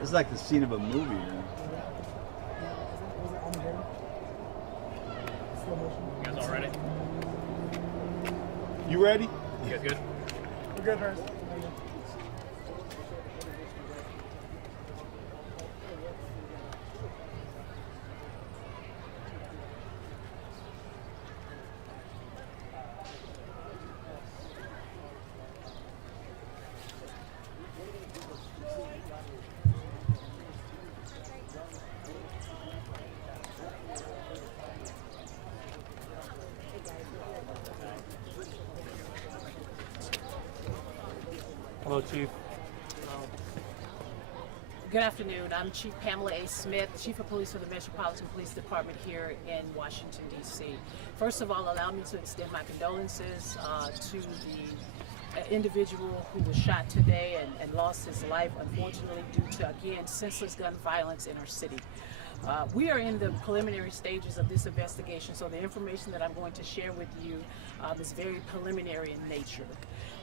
It's like the scene of a movie. You know? You guys all ready? You ready? You guys good? We're good, Harris. Hello, Chief. Good afternoon. I'm Chief Pamela A. Smith, Chief of Police for the Metropolitan Police Department here in Washington, D.C. First of all, allow me to extend my condolences to the individual who was shot today and lost his life, unfortunately, due to, again, senseless gun violence in our city. We are in the preliminary stages of this investigation, so the information that I'm going to share with you is very preliminary in nature.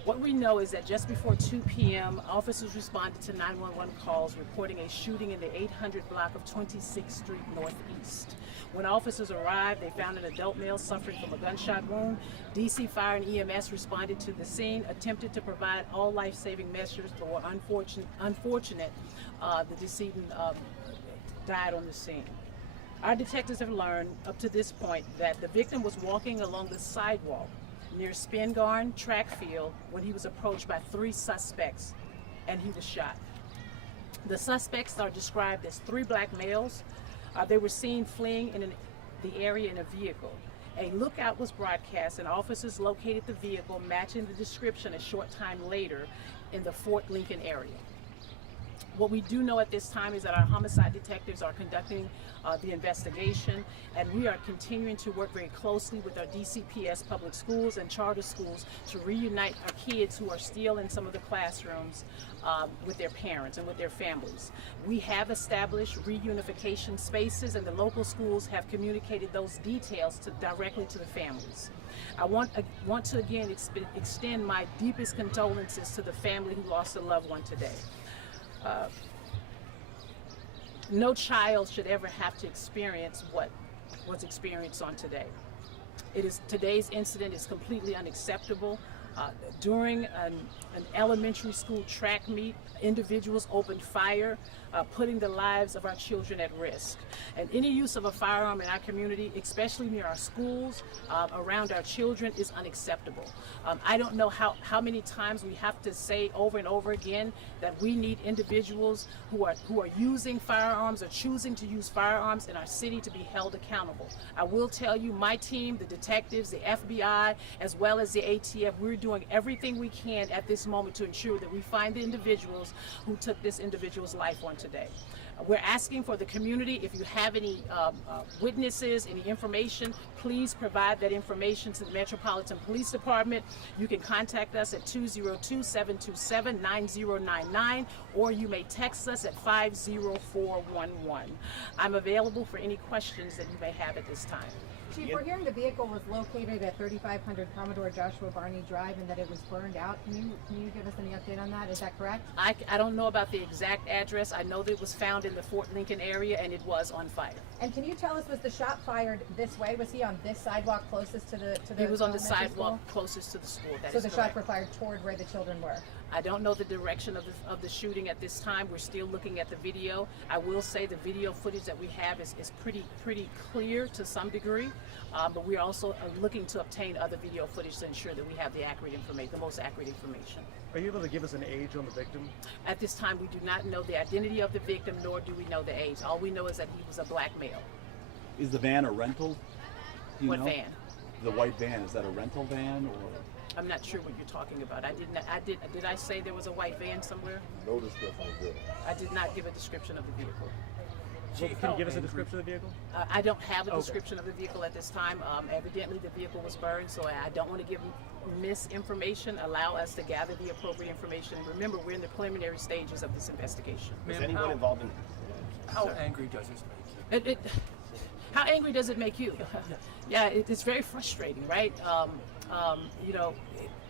What we know is that just before 2 p.m., officers responded to 911 calls reporting a shooting in the 800 block of 26th Street Northeast. When officers arrived, they found an adult male suffering from a gunshot wound. D.C. Fire and EMS responded to the scene, attempted to provide all life-saving measures, but were unfortunate. The decedent died on the scene. Our detectives have learned up to this point that the victim was walking along the sidewalk near Spingarn track field when he was approached by 3 suspects and he was shot. The suspects are described as 3 black males. They were seen fleeing in the area in a vehicle. A lookout was broadcast and officers located the vehicle matching the description a short time later in the Fort Lincoln area. What we do know at this time is that our homicide detectives are conducting the investigation, and we are continuing to work very closely with our DCPS public schools and charter schools to reunite our kids who are still in some of the classrooms with their parents and with their families. We have established reunification spaces, and the local schools have communicated those details directly to the families. I want to again extend my deepest condolences to the family who lost a loved one today. No child should ever have to experience what was experienced on today. Today's incident is completely unacceptable. During an elementary school track meet, individuals opened fire, putting the lives of our children at risk. And any use of a firearm in our community, especially near our schools, around our children, is unacceptable. I don't know how many times we have to say over and over again that we need individuals who are using firearms or choosing to use firearms in our city to be held accountable. I will tell you, my team, the detectives, the FBI, as well as the ATF, we're doing everything we can at this moment to ensure that we find the individuals who took this individual's life on today. We're asking for the community, if you have any witnesses, any information, please provide that information to the Metropolitan Police Department. You can contact us at 202-727-9099, or you may text us at 50411. I'm available for any questions that you may have at this time. Chief, we're hearing the vehicle was located at 3500 Commodore Joshua Barney Drive and that it was burned out. Can you give us any update on that? Is that correct? I don't know about the exact address. I know that it was found in the Fort Lincoln area and it was on fire. And can you tell us, was the shot fired this way? Was he on this sidewalk closest to the He was on the elementary sidewalk school? closest to the school. That So is the correct. shots were fired toward where the children were? I don't know the direction of the shooting at this time. We're still looking at the video. I will say the video footage that we have is pretty clear to some degree, but we're also looking to obtain other video footage to ensure that we have the most accurate information. Are you able to give us an age on the victim? At this time, we do not know the identity of the victim, nor do we know the age. All we know is that he was a black male. Is the van a rental? Do you What know? van? The white van, is that a rental van or? I'm not sure what you're talking about. Did I say there was a white van somewhere? No description of it. I did not give a description of the vehicle. Can you give us a description of the vehicle? I don't have a Okay. description of the vehicle at this time. Evidently the vehicle was burned, so I don't want to give misinformation. Allow us to gather the appropriate information. Remember, we're in the preliminary stages of this investigation. Is anyone involved in? How angry does this make you? How angry does it make you? Yeah, it's very frustrating, right?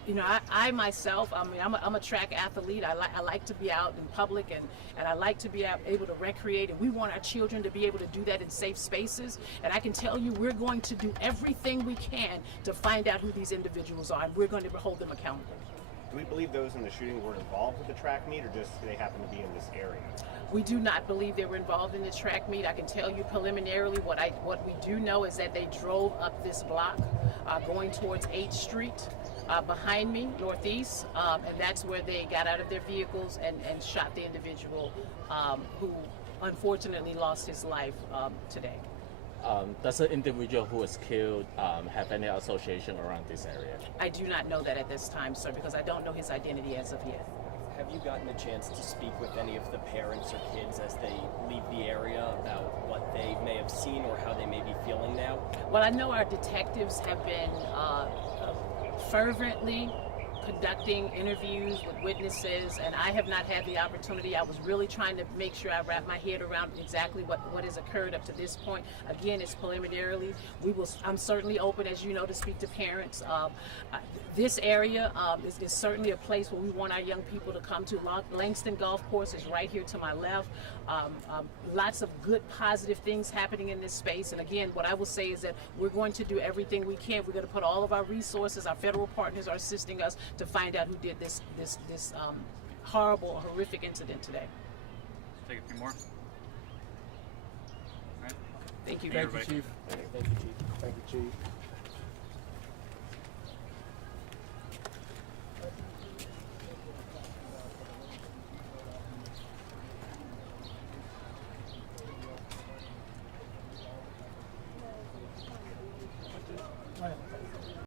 You know, I myself, I mean, I'm a track athlete. I like to be out in public and I like to be able to recreate, and we want our children to be able to do that in safe spaces. And I can tell you, we're going to do everything we can to find out who these individuals are, and we're going to hold them accountable. Do we believe those in the shooting were involved with the track meet, or just they happen to be in this area? We do not believe they were involved in the track meet. I can tell you preliminarily what we do know is that they drove up this block going towards 8th Street behind me, Northeast, and that's where they got out of their vehicles and shot the individual who unfortunately lost his life today. Does the individual who was killed have any association around this area? I do not know that at this time, sir, because I don't know his identity as of yet. Have you gotten a chance to speak with any of the parents or kids as they leave the area about what they may have seen or how they may be feeling now? Well, I know our detectives have been fervently conducting interviews with witnesses, and I have not had the opportunity. I was really trying to make sure I wrap my head around exactly what has occurred up to this point. Again, it's preliminarily. I'm certainly open, as you know, to speak to parents. This area is certainly a place where we want our young people to come to. Langston Golf Course is right here to my left. Lots of good, positive things happening in this space. And again, what I will say is that we're going to do everything we can. We're going to put all of our resources. Our federal partners are assisting us to find out who did this horrible, horrific incident today. Take a few more. All right. Thank you. Thank you, Chief. Thank you, Chief. Thank you, Chief.